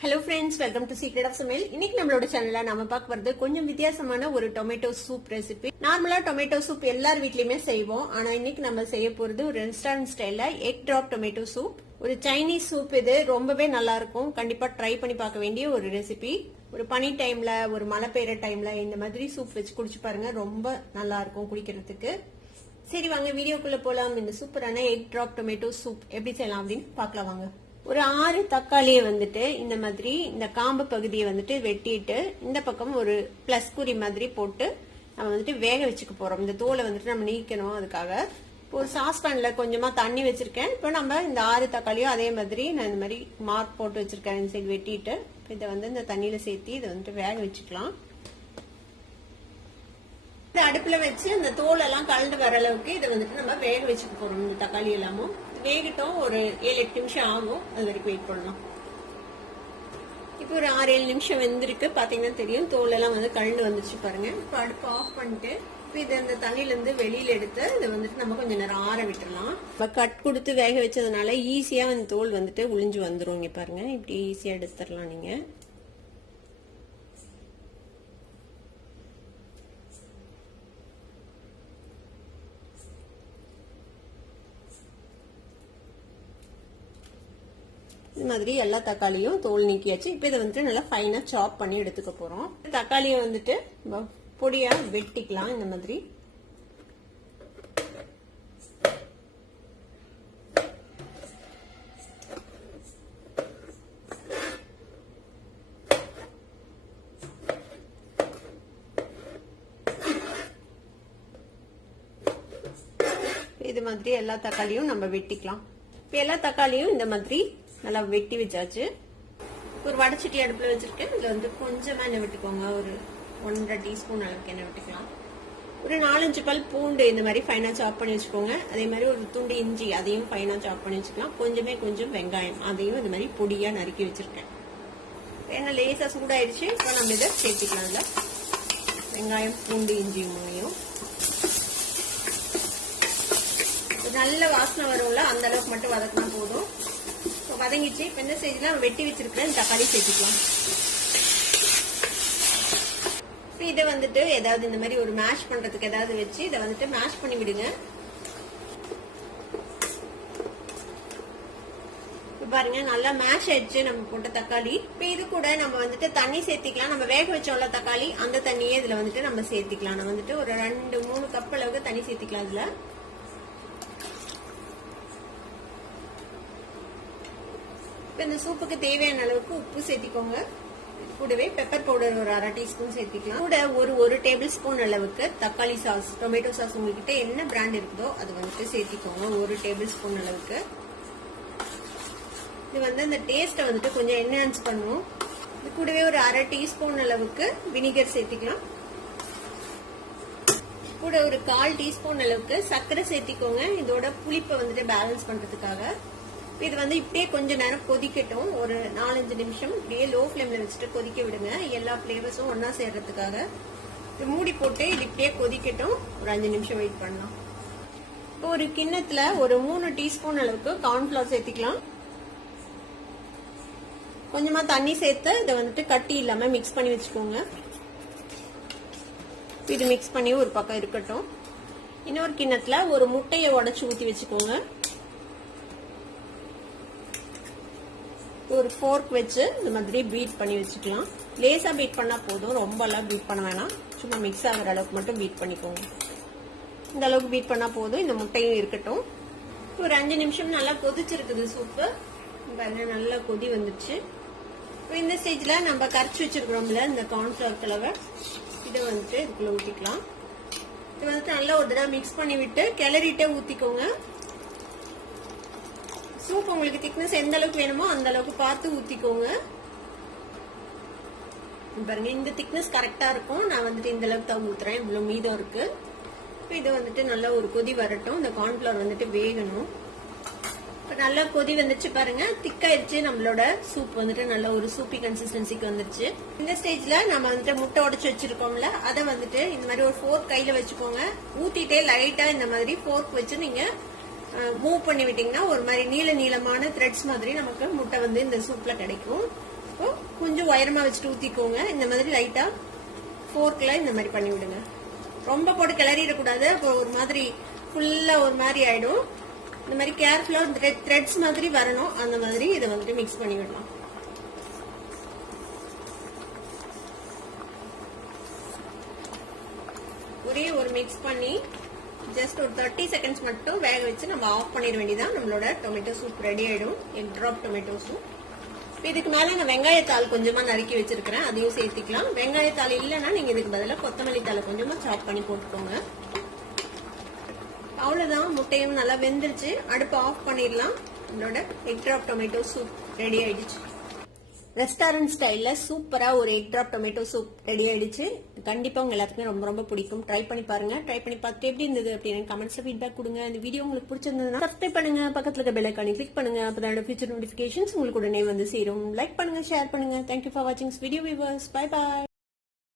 Hello friends, welcome to secret of Samayal. இன்னைக்கு நம்மளோட சேனல்ல நம்ம பார்க்க போறது கொஞ்சம் வித்தியாசமான ஒரு டொமேட்டோ சூப் ரெசிபி. நார்மலா டொமேட்டோ சூப் எல்லார் வீட்லயுமே செய்வோம். ஆனா இன்னைக்கு நம்ம செய்ய போறது ஒரு ரெஸ்டாரண்ட் ஸ்டைல்ல எக் டிராப் டொமேட்டோ சூப். ஒரு சைனீஸ் சூப். இது ரொம்பவே நல்லா இருக்கும். கண்டிப்பா ட்ரை பண்ணி பார்க்க வேண்டிய ஒரு ரெசிபி. ஒரு பனி டைம்ல, ஒரு மழை பெய்யற டைம்ல இந்த மாதிரி சூப் வச்சு குடிச்சு பாருங்க. ரொம்ப நல்லா இருக்கும் குடிக்கிறதுக்கு. சரி வாங்க வீடியோக்குள்ள போலாம். இந்த சூப்பரான எக் டிராப் டொமேட்டோ சூப் எப்படி செய்யலாம் அப்படின்னு பார்க்கலாம் வாங்க. ஒரு 6 தக்காளியை வந்துட்டு இந்த மாதிரி இந்த காம்பு பகுதியை வந்துட்டு வெட்டிட்டு இந்த பக்கம் ஒரு பிளஸ் குறி மாதிரி போட்டு நம்ம வந்துட்டு வேக வச்சுக்க போறோம். இந்த தோலை வந்துட்டு நம்ம நீக்கணும். அதுக்காக ஒரு சாஸ்பேன்ல கொஞ்சமா தண்ணி வச்சிருக்கேன். இப்போ நம்ம இந்த 6 தக்காளியும் அதே மாதிரி நான் இந்த மாதிரி மார்க் போட்டு வச்சிருக்கேன். இந்த சைடு வெட்டிட்டு இதை வந்து இந்த தண்ணியில சேர்த்து இதை வந்துட்டு வேக வச்சுக்கலாம். அடுப்புல வச்சு அந்த தோல் எல்லாம் கலந்து வர அளவுக்கு இதை வந்துட்டு நம்ம வேக வச்சுக்க போறோம். இந்த தக்காளி எல்லாமும் வேகட்டும். ஒரு 7-8 நிமிஷம் ஆகும். அது வரைக்கும் வெயிட் பண்ணலாம். இப்போ ஒரு 6-7 நிமிஷம் வெந்திருக்கு. பாத்தீங்கன்னா தெரியும் தோல் எல்லாம் வந்து கலந்து வந்துச்சு பாருங்க. இப்போ அடுப்பு ஆஃப் பண்ணிட்டு இப்போ இதை அந்த தண்ணியில இருந்து வெளியில எடுத்து இதை வந்துட்டு நம்ம கொஞ்சம் நேரம் ஆற விட்டுறலாம். இப்போ கட் கொடுத்து வேக வச்சதுனால ஈஸியா அந்த தோல் வந்துட்டு உளிஞ்சு வந்துரும். இங்க பாருங்க, இப்படி ஈஸியா எடுத்துடலாம் நீங்க. இது மாதிரி எல்லா தக்காளியும் தோல் நீக்கியாச்சு. இப்ப இதை வந்துட்டு நல்லா ஃபைனா சாப் பண்ணி எடுத்துக்க போறோம். தக்காளியை வந்துட்டு பொடியா வெட்டிக்கலாம். இந்த மாதிரி இது மாதிரி எல்லா தக்காளியும் நம்ம வெட்டிக்கலாம். இப்ப எல்லா தக்காளியும் இந்த மாதிரி நல்லா வெட்டி வச்சாச்சு. ஒரு வடச்சட்டி அடுப்புல வச்சிருக்கேன். இதுல வந்து கொஞ்சமா எண்ணெய் விட்டுக்கோங்க. ஒரு 1.5 டீஸ்பூன் அளவுக்கு எண்ணெய் விட்டுக்கலாம். ஒரு 4-5 பல் பூண்டு இந்த மாதிரி ஃபைனா சாப் பண்ணி வச்சுக்கோங்க. அதே மாதிரி ஒரு துண்டு இஞ்சி அதையும் ஃபைனா சாப் பண்ணி வச்சுக்கலாம். கொஞ்சம் வெங்காயம் அதையும் இந்த மாதிரி பொடியா நறுக்கி வச்சிருக்கேன். எண்ணெய் லேசா சூடாயிடுச்சு. இப்போ நம்ம இதை சேர்த்துக்கலாம். இல்ல வெங்காயம், பூண்டு, இஞ்சி மூணையும் நல்ல வாசனை வரும்ல, அந்த அளவுக்கு மட்டும் வதக்கினா போதும். வதங்கிச்சு. இப்ப என்ன செய்யலாம், வெட்டி வச்சிருக்கிறேன் தக்காளி சேர்த்துக்கலாம். இதை வந்துட்டு ஏதாவது இந்த மாதிரி ஒரு மேஷ் பண்றதுக்கு ஏதாவது வச்சு இதை வந்துட்டு மேஷ் பண்ணி விடுங்க. பாருங்க நல்லா மேஷ் ஆயிடுச்சு நம்ம போட்ட தக்காளி. இப்ப இது கூட நம்ம வந்துட்டு தண்ணி சேர்த்திக்கலாம். நம்ம வேக வச்சோம்ல தக்காளி, அந்த தண்ணியே இதுல வந்துட்டு நம்ம சேர்த்திக்கலாம். நம்ம வந்துட்டு ஒரு 2-3 கப் அளவுக்கு தண்ணி சேர்த்திக்கலாம். இதுல இந்த சூப்புக்கு தேவையான அளவுக்கு உப்பு சேர்த்திக்கோங்க. கூடவே பெப்பர் பவுடர் ஒரு 1/2 டீஸ்பூன் சேர்த்திக்கலாம். கூட ஒரு டேபிள் ஸ்பூன் அளவுக்கு தக்காளி சாஸ், டொமேட்டோ சாஸ் உங்ககிட்ட என்ன பிராண்ட் இருக்குதோ அது வந்துட்டு சேர்த்திக்கோங்க. 1 டேபிள் ஸ்பூன் அளவுக்கு. இது வந்து அந்த டேஸ்ட்டை வந்துட்டு கொஞ்சம் என்ஹான்ஸ் பண்ணும். இது கூடவே ஒரு 1/2 டீஸ்பூன் அளவுக்கு வினிகர் சேர்த்திக்கலாம். கூட ஒரு 1/4 டீஸ்பூன் அளவுக்கு சர்க்கரை சேர்த்திக்கோங்க. இதோட புளிப்பை வந்துட்டு பேலன்ஸ் பண்றதுக்காக. இது வந்து இப்படியே கொஞ்ச நேரம் கொதிக்கட்டும். ஒரு 4-5 நிமிஷம் இப்படியே லோ ஃபிளேம்ல வச்சுட்டு கொதிக்க விடுங்க. எல்லா பிளேவர்ஸும் ஒன்னா சேர்றதுக்காக. மூடி போட்டு இது இப்படியே கொதிக்கட்டும். ஒரு 5 நிமிஷம் வெயிட் பண்ணலாம். இப்போ ஒரு கிண்ணத்துல ஒரு 3 டீஸ்பூன் அளவுக்கு கார்ன்ஃபிளவர் சேர்த்திக்கலாம். கொஞ்சமா தண்ணி சேர்த்து இதை வந்துட்டு கட்டி இல்லாம மிக்ஸ் பண்ணி வச்சுக்கோங்க. இது மிக்ஸ் பண்ணி ஒரு பக்கம் இருக்கட்டும். இன்னொரு கிண்ணத்துல ஒரு முட்டையை உடைச்சு ஊத்தி வச்சுக்கோங்க. ஒரு ஃபோர்க் வச்சு இந்த மாதிரி பீட் பண்ணி வச்சுக்கலாம். லேசா பீட் பண்ணா போதும், ரொம்ப எல்லாம் பீட் பண்ண வேணாம். சும்மா மிக்ஸ் ஆகிற அளவுக்கு மட்டும் பீட் பண்ணிக்கோங்க. இந்த அளவுக்கு பீட் பண்ணா போதும். இந்த முட்டையும் இருக்கட்டும். ஒரு 5 நிமிஷம் நல்லா கொதிச்சிருக்குது சூப்பு. நல்லா கொதி வந்துச்சு. இந்த ஸ்டேஜ்ல நம்ம கரைச்சி வச்சிருக்கிறோம்ல இந்த கார்ன்ஃபிளவர் கலவை, இதை வந்துட்டு இதுக்குள்ள ஊத்திக்கலாம். இது வந்துட்டு நல்லா ஒரு தடவை மிக்ஸ் பண்ணி விட்டு கிளறிட்டே ஊத்திக்கோங்க. சூப் உங்களுக்கு திக்னஸ் எந்த அளவுக்கு வேணுமோ அந்த அளவுக்கு பார்த்து ஊத்திக்கோங்க. பாருங்க இந்த திக்னஸ் கரெக்டா இருக்கும். நான் வந்துட்டு இந்த அளவுக்கு தான் ஊத்துறேன். இவ்வளவு மீதம் இருக்கு. இது வந்துட்டு நல்லா ஒரு கொதி வரட்டும். இந்த கார்ன்ஃபிளவர் வந்துட்டு வேகணும். நல்லா கொதி வந்துச்சு பாருங்க. திக்காயிருச்சு. நம்மளோட சூப் வந்துட்டு நல்ல ஒரு சூப்பி கன்சிஸ்டன்சிக்கு வந்துருச்சு. இந்த ஸ்டேஜ்ல நம்ம வந்துட்டு முட்டை உடைச்சு வச்சிருக்கோம்ல, அதை வந்துட்டு இந்த மாதிரி ஒரு ஃபோர்க் கையில வச்சுக்கோங்க. ஊத்திட்டே லைட்டா இந்த மாதிரி ஃபோர்க் வச்சு நீங்க மூவ் பண்ணி விட்டீங்கன்னா ஒரு மாதிரி நீளமான த்ரெட்ஸ் மாதிரி நமக்கு முட்டை வந்து இந்த சூப்ல கிடைக்கும். இப்போ கொஞ்சம் உயரமா வச்சுட்டு ஊத்திக்கோங்க. இந்த மாதிரி லைட்டா ஃபோர்க்ல இந்த மாதிரி பண்ணி விடுங்க. ரொம்ப போட்டு கிளறிடக்கூடாது, அப்போ ஒரு மாதிரி ஃபுல்லா ஒரு மாதிரி ஆயிடும். இந்த மாதிரி கேர்ஃபுல்லா த்ரெட்ஸ் மாதிரி வரணும். அந்த மாதிரி இதை வந்துட்டு மிக்ஸ் பண்ணி விடலாம். ஒரே ஒரு மிக்ஸ் பண்ணி ஜஸ்ட் ஒரு 30 செகண்ட்ஸ் மட்டும் வேக வச்சு நம்ம ஆஃப் பண்ணிட வேண்டியதான். நம்மளோட டொமேட்டோ சூப் ரெடி ஆயிடும். Egg drop tomato soup. இதுக்கு மேல நான் வெங்காயத்தாள் கொஞ்சமா நறுக்கி வச்சிருக்கிறேன், அதையும் சேர்த்துக்கலாம். வெங்காயத்தாள் இல்லைன்னா நீங்க இதுக்கு பதிலாக கொத்தமல்லி தாளை கொஞ்சமா சாப் பண்ணி போட்டுக்கோங்க. அவ்வளவுதான், முட்டையும் நல்லா வெந்துருச்சு. அடுப்பு ஆஃப் பண்ணிடலாம். நம்மளோட egg drop tomato soup ready ஆயிடுச்சு. ரெஸ்டாரண்ட் ஸ்டைல்ல சூப்பரா ஒரு egg drop tomato soup ready ஆயிடுச்சு. கண்டிப்பா உங்க எல்லாத்துக்கும் ரொம்ப ரொம்ப பிடிக்கும். ட்ரை பண்ணி பாருங்க. ட்ரை பண்ணி பார்த்துட்டு எப்படி இருந்தது அப்படின்னு கமெண்ட்ஸ்ல ஃபீட்பேக் கொடுங்க. இந்த வீடியோ உங்களுக்கு பிடிச்சிருந்ததுன்னா சப்ஸ்கிரைப் பண்ணுங்க, பக்கத்துல இருக்க பெல் ஐகானை கிளிக் பண்ணுங்க. அப்பதான் ஃபியூச்சர் நோட்டிபிகேஷன்ஸ் உங்களுக்கு உடனே வந்து சேரும். லைக் பண்ணுங்க, ஷேர் பண்ணுங்க. தேங்க்யூ ஃபார் வாட்சிங் வீடியோ வியூவர்ஸ். Bye by.